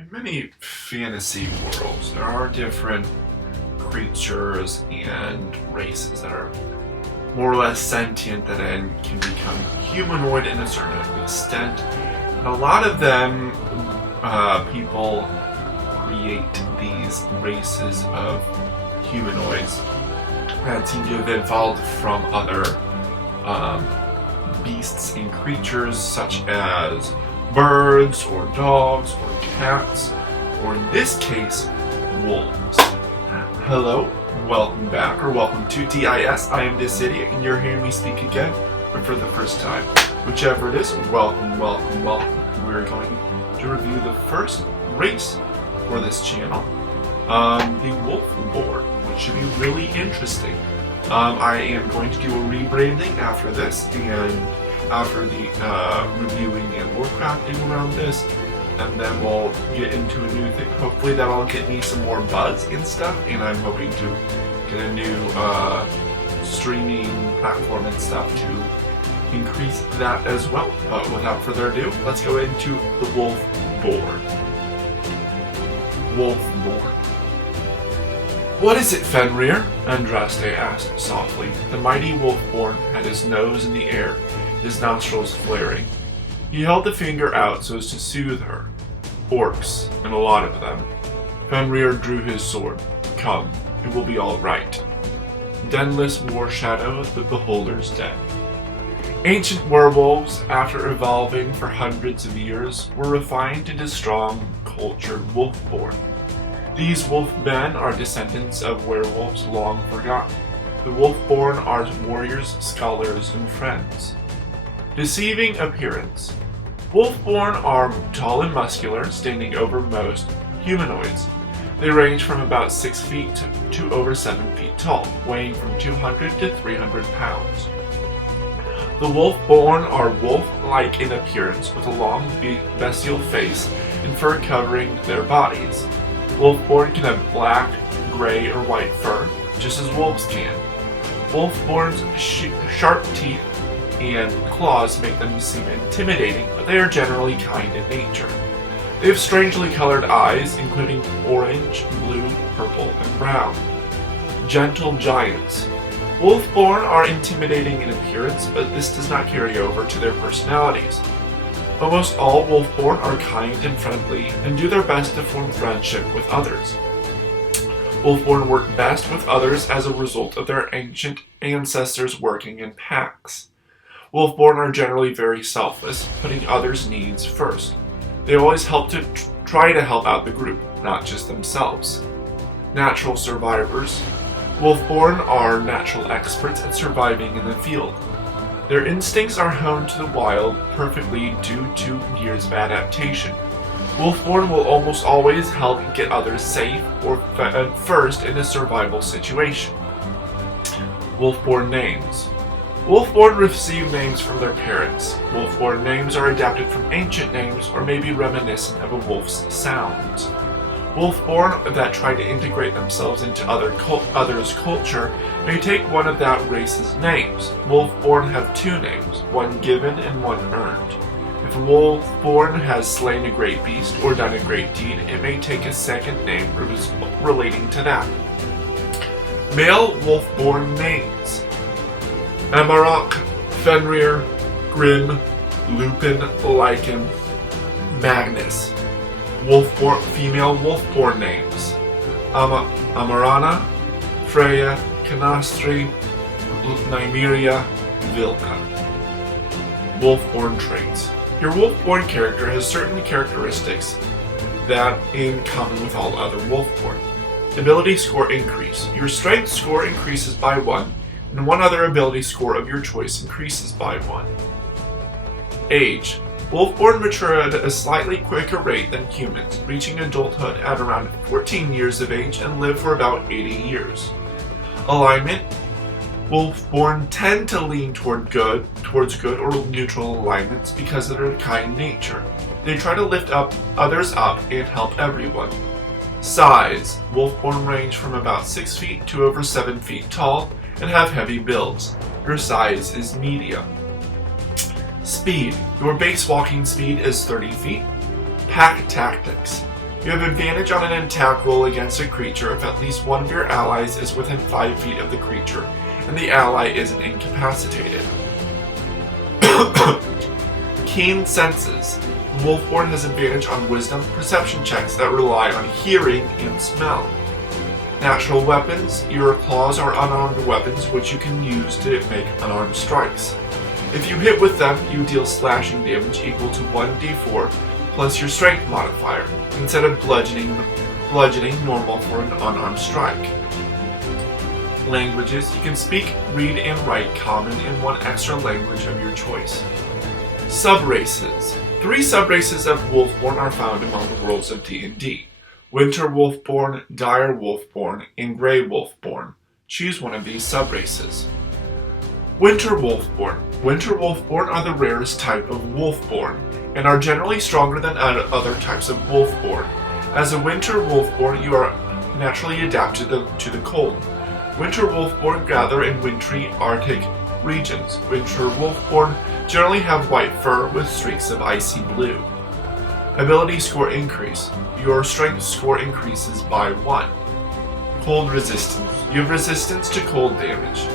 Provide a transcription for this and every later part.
In many fantasy worlds, there are different creatures and races that are more or less sentient that then can become humanoid in a certain extent. And a lot of them, people create these races of humanoids that seem to have evolved from other beasts and creatures such as birds or dogs or cats, or in this case, wolves. Hello, welcome back, or welcome to DIS. I am this idiot, and you're hearing me speak again, but for the first time. Whichever it is, welcome. We're going to review the first race for this channel, the Wolfborn, which should be really interesting. I am going to do a rebranding after this, and after the reviewing and warcrafting around this, and then we'll get into a new thing. Hopefully that'll get me some more buzz and stuff, and I'm hoping to get a new streaming platform and stuff to increase that as well. But without further ado, let's go into the Wolfborn. Wolfborn. "What is it, Fenrir?" Andraste asked softly. The mighty Wolfborn had his nose in the air, his nostrils flaring. He held the finger out so as to soothe her. "Orcs, and a lot of them." Fenrir drew his sword. "Come, it will be all right." Denless war shadow the beholder's dead. Ancient werewolves, after evolving for hundreds of years, were refined into strong, cultured wolfborn. These wolfmen are descendants of werewolves long forgotten. The wolfborn are warriors, scholars, and friends. Deceiving appearance. Wolfborn are tall and muscular, standing over most humanoids. They range from about 6 feet to over 7 feet tall, weighing from 200 to 300 pounds. The Wolfborn are wolf-like in appearance, with a long bestial face and fur covering their bodies. Wolfborn can have black, gray, or white fur, just as wolves can. Wolfborn's sharp teeth and claws make them seem intimidating, but they are generally kind in nature. They have strangely colored eyes, including orange, blue, purple, and brown. Gentle giants. Wolfborn are intimidating in appearance, but this does not carry over to their personalities. Almost all Wolfborn are kind and friendly and do their best to form friendship with others. Wolfborn work best with others as a result of their ancient ancestors working in packs. Wolfborn are generally very selfless, putting others' needs first. They always try to help out the group, not just themselves. Natural survivors. Wolfborn are natural experts at surviving in the field. Their instincts are honed to the wild perfectly due to years of adaptation. Wolfborn will almost always help get others safe or fed first in a survival situation. Wolfborn names. Wolfborn receive names from their parents. Wolfborn names are adapted from ancient names or may be reminiscent of a wolf's sounds. Wolfborn that try to integrate themselves into others' culture may take one of that race's names. Wolfborn have 2 names, one given and one earned. If a Wolfborn has slain a great beast or done a great deed, it may take a second name relating to that. Male Wolfborn names. Amarok, Fenrir, Grim, Lupin, Lycan, Magnus. Female Wolfborn names. Amarana, Freya, Canastri, Nymeria, Vilka. Wolfborn traits. Your Wolfborn character has certain characteristics that in common with all other Wolfborn. Ability score increase. Your strength score increases by 1, and one other ability score of your choice increases by 1. Age. Wolfborn mature at a slightly quicker rate than humans, reaching adulthood at around 14 years of age and live for about 80 years. Alignment. Wolfborn tend to lean towards good or neutral alignments because of their kind nature. They try to lift others up and help everyone. Size. Wolfborn range from about 6 feet to over 7 feet tall and have heavy builds. Your size is medium. Speed. Your base walking speed is 30 feet. Pack tactics. You have advantage on an attack roll against a creature if at least one of your allies is within 5 feet of the creature and the ally isn't incapacitated. Keen senses. Wolfborn has advantage on wisdom perception checks that rely on hearing and smell. Natural weapons. Your claws are unarmed weapons which you can use to make unarmed strikes. If you hit with them, you deal slashing damage equal to 1d4 plus your strength modifier, instead of bludgeoning normal for an unarmed strike. Languages. You can speak, read, and write common and one extra language of your choice. Subraces. 3 subraces of Wolfborn are found among the worlds of D&D. Winter Wolfborn, Dire Wolfborn, and Grey Wolfborn. Choose one of these subraces. Winter Wolfborn. Winter Wolfborn are the rarest type of Wolfborn, and are generally stronger than other types of Wolfborn. As a Winter Wolfborn, you are naturally adapted to the cold. Winter Wolfborn gather in wintry Arctic regions. Winter Wolfborn generally have white fur with streaks of icy blue. Ability score increase. Your strength score increases by 1. Cold resistance. You have resistance to cold damage.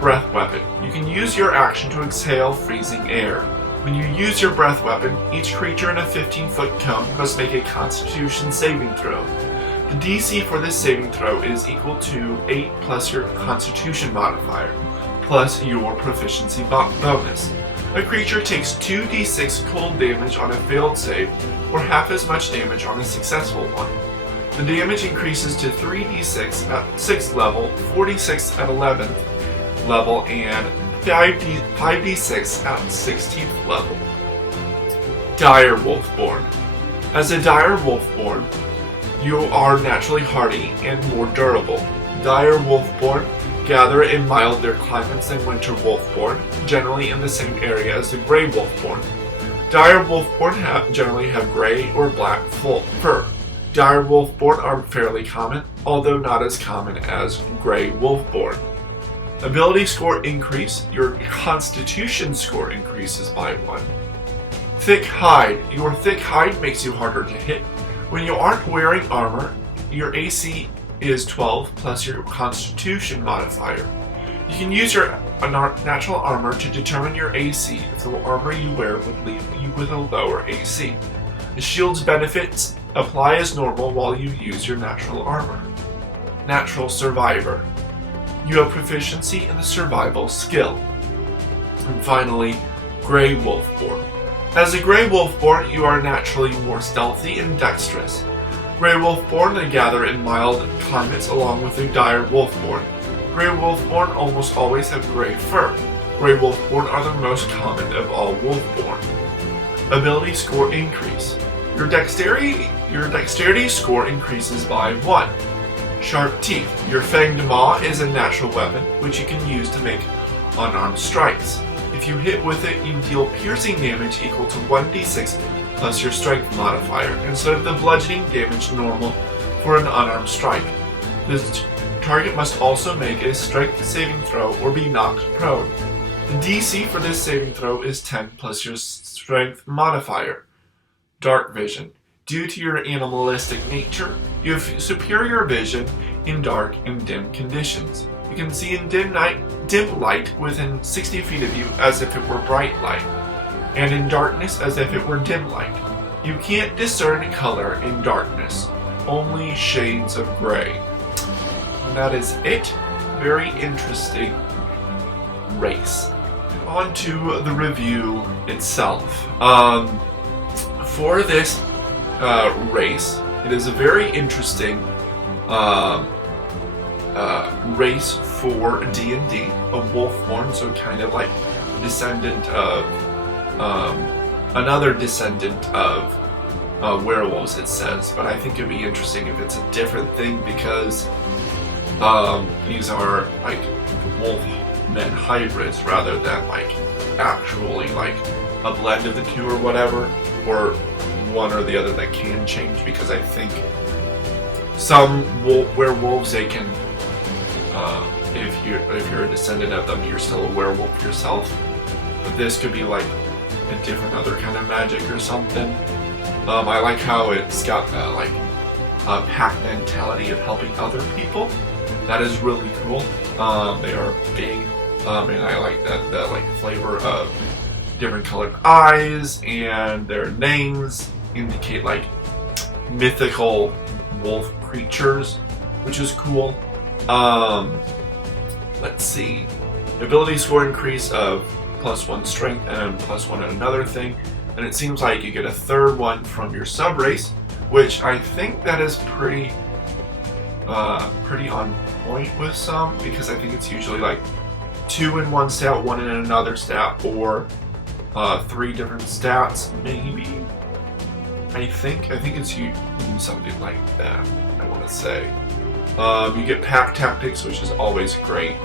Breath weapon. You can use your action to exhale freezing air. When you use your breath weapon, each creature in a 15-foot cone must make a Constitution saving throw. The DC for this saving throw is equal to 8 plus your Constitution modifier, plus your proficiency bonus. A creature takes 2d6 cold damage on a failed save, or half as much damage on a successful one. The damage increases to 3d6 at 6th level, 4d6 at 11th level, and 5d6 at 16th level. Dire Wolfborn. As a Dire Wolfborn, you are naturally hardy and more durable. Dire Wolfborn gather in milder climates than Winter Wolfborn, generally in the same area as the Grey Wolfborn. Dire Wolfborn generally have grey or black fur. Dire Wolfborn are fairly common, although not as common as Grey Wolfborn. Ability score increase. Your Constitution score increases by 1. Thick hide. Your thick hide makes you harder to hit. When you aren't wearing armor, your AC is 12 plus your Constitution modifier. You can use your natural armor to determine your AC if the armor you wear would leave you with a lower AC. The shield's benefits apply as normal while you use your natural armor. Natural Survivor. You have proficiency in the survival skill. And finally, Grey Wolfborn. As a Grey Wolfborn, you are naturally more stealthy and dexterous. Grey Wolfborn gather in mild climates along with the Dire Wolfborn. Grey Wolfborn almost always have grey fur. Grey Wolfborn are the most common of all Wolfborn. Ability score increase. Your dexterity score increases by 1. Sharp teeth. Your fanged maw is a natural weapon which you can use to make unarmed strikes. If you hit with it, you deal piercing damage equal to 1d6 plus your strength modifier, instead of the bludgeoning damage normal for an unarmed strike. The target must also make a strength saving throw or be knocked prone. The DC for this saving throw is 10 plus your strength modifier. Dark vision. Due to your animalistic nature, you have superior vision in dark and dim conditions. You can see in dim light within 60 feet of you as if it were bright light, and in darkness as if it were dim light. You can't discern color in darkness, only shades of gray. And that is it. Very interesting race. On to the review itself. For this race, it is a very interesting race for D&D, a Wolfborn, so kind of like descendant of another descendant of werewolves, it says, but I think it'd be interesting if it's a different thing because these are like wolf-men hybrids rather than like actually like a blend of the two or whatever, or one or the other that can change, because I think some werewolves, they can if you're a descendant of them, you're still a werewolf yourself, but this could be like a different other kind of magic or something. I like how it's got that like pack mentality of helping other people. That is really cool. They are big, and I like that like flavor of different colored eyes, and their names indicate like mythical wolf creatures, which is cool. Let's see. Ability score increase of +1 strength and +1 another thing. And it seems like you get a third one from your sub race, which I think that is pretty on point with some, because I think it's usually like 2 in one stat, 1 in another stat, or 3 different stats, maybe. I think it's something like that, I want to say. You get pack tactics, which is always a great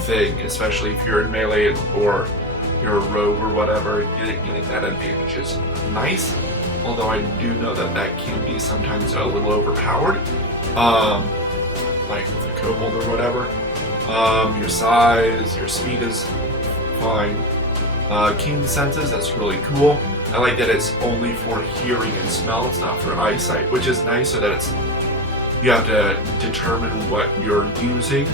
thing, especially if you're in melee or you're a rogue or whatever. Getting that advantage is nice, although I do know that can be sometimes a little overpowered, like with a kobold or whatever. Your size, your speed is fine. Keen senses, that's really cool. I like that it's only for hearing and smell, it's not for eyesight, which is nice, so that you have to determine what you're using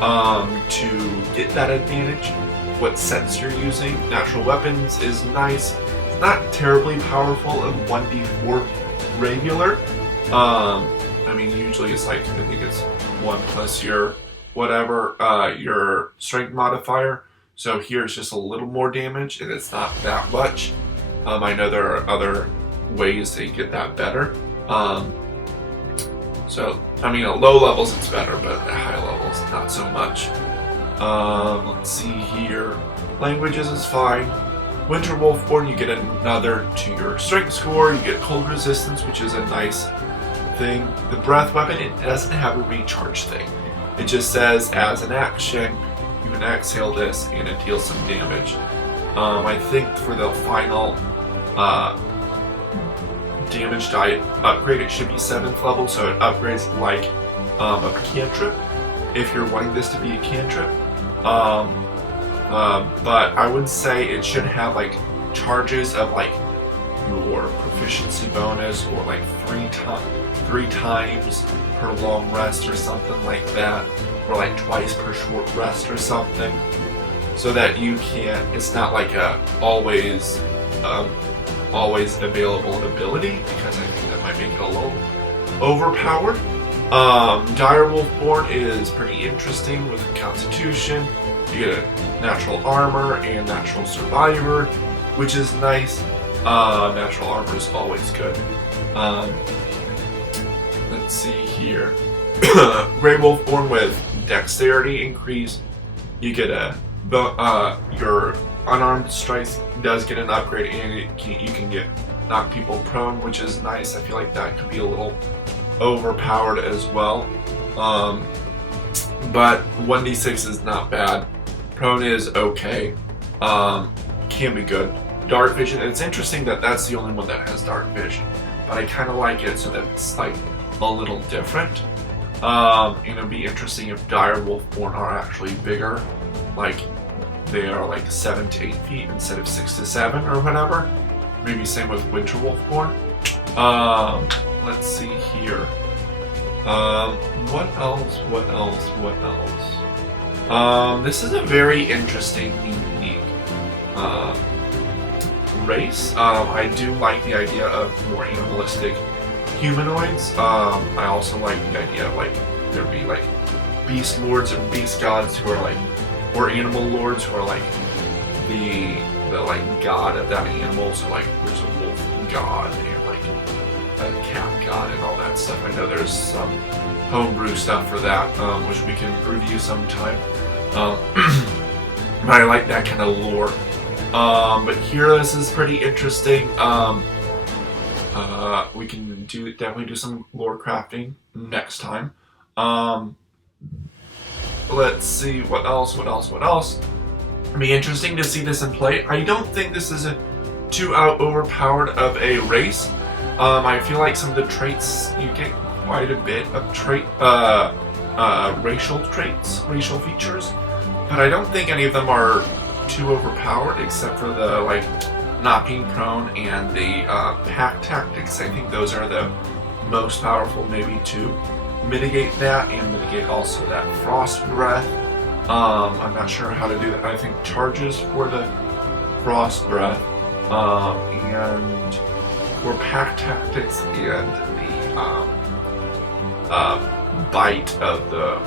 to get that advantage, what sense you're using. Natural weapons is nice. It's not terribly powerful of 1d4 regular. I mean, usually it's like, I think it's 1 plus your whatever, your strength modifier. So here it's just a little more damage, and it's not that much. I know there are other ways to get that better. So, I mean, at low levels it's better, but at high levels not so much. Let's see here. Languages is fine. Winter Wolfborn, you get another to your strength score. You get cold resistance, which is a nice thing. The breath weapon, it doesn't have a recharge thing. It just says, as an action, you can exhale this and it deals some damage. I think for the final damage die upgrade, it should be 7th level, so it upgrades like a cantrip, if you're wanting this to be a cantrip. But I would say it should have like charges of like your proficiency bonus, or like 3 times per long rest or something like that, or like twice per short rest or something, so that you can, it's not like a always available ability, because I think that might make it a little overpowered. Dire Wolfborn is pretty interesting with Constitution. You get a natural armor and natural survivor, which is nice. Natural armor is always good. Let's see here. Grey Wolfborn with dexterity increase. You get your unarmed strikes does get an upgrade, and you can knock people prone, which is nice. I feel like that could be a little overpowered as well. But 1d6 is not bad. Prone is okay. Can be good. Dark vision, and it's interesting that that's the only one that has dark vision, but I kind of like it so that it's like a little different. It'd be interesting if Dire Wolfborn are actually bigger, like they are like 7 to 8 feet instead of 6 to 7 or whatever. Maybe same with Winter Wolfborn. Let's see here. What else? This is a very interesting, unique race. I do like the idea of more animalistic humanoids. I also like the idea of like there be like beast lords and beast gods who are like, or animal lords who are like the like god of that animal. So like there's a wolf god and like a cat god and all that stuff. I know there's some homebrew stuff for that, which we can review sometime. But I like that kind of lore. But here, this is pretty interesting. We can definitely do some lore crafting next time. Let's see, what else? It'd be interesting to see this in play. I don't think this is too overpowered of a race. I feel like some of the traits, you get quite a bit of racial features, but I don't think any of them are too overpowered, except for the like not being prone, and the pack tactics. I think those are the most powerful, maybe, to mitigate that, and mitigate also that frost breath. I'm not sure how to do that. I think charges for the frost breath, and for pack tactics, and the bite of the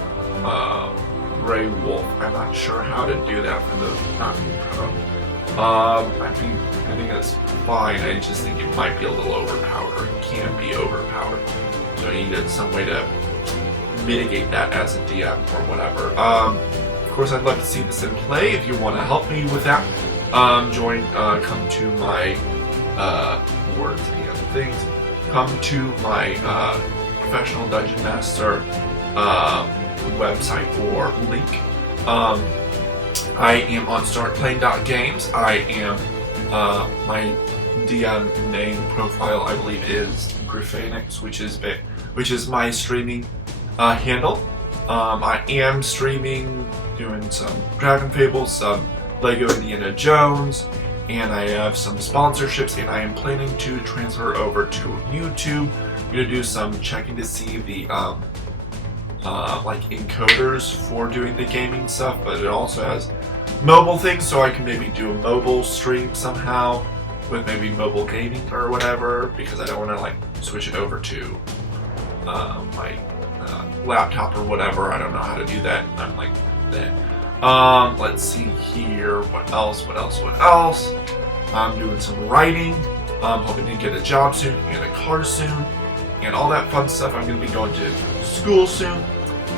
gray wolf. I'm not sure how to do that for the not being prone. I think that's fine. I just think it might be a little overpowered, or it can be overpowered. So I needed some way to mitigate that as a DM or whatever. Of course, I'd love to see this in play. If you want to help me with that, come to my words and things. Come to my professional Dungeon Master website or link. I am on startplaying.games. I am my DM name profile, I believe, is Griffanix, which is my streaming handle. I am streaming, doing some Dragon Fables, some Lego Indiana Jones, and I have some sponsorships, and I am planning to transfer over to YouTube. I'm gonna do some checking to see the like encoders for doing the gaming stuff, but it also has mobile things, so I can maybe do a mobile stream somehow with maybe mobile gaming or whatever, because I don't want to like switch it over to my laptop or whatever. I don't know how to do that. I'm like that. Let's see here. What else? I'm doing some writing. I'm hoping to get a job soon and a car soon and all that fun stuff. I'm going to be going to school soon.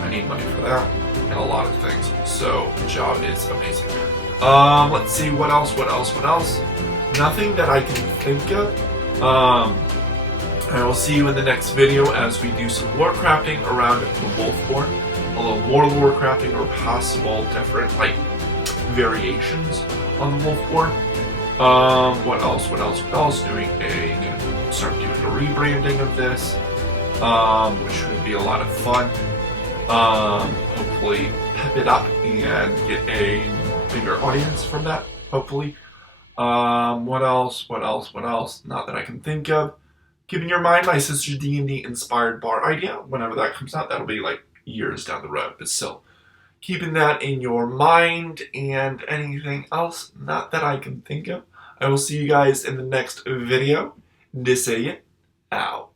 I need money for that and a lot of things. So the job is amazing. Let's see what else. Nothing that I can think of. I will see you in the next video as we do some lore crafting around the Wolfborn. A little more lore crafting or possible different like variations on the Wolfborn. What else? Start doing a rebranding of this, which would be a lot of fun. Hopefully pep it up and get a bigger audience from that, hopefully. What else? Not that I can think of. Keep in your mind my sister's D&D inspired bar idea. Whenever that comes out, that'll be like years down the road, but still. Keeping that in your mind, and anything else, not that I can think of. I will see you guys in the next video. This idiot out.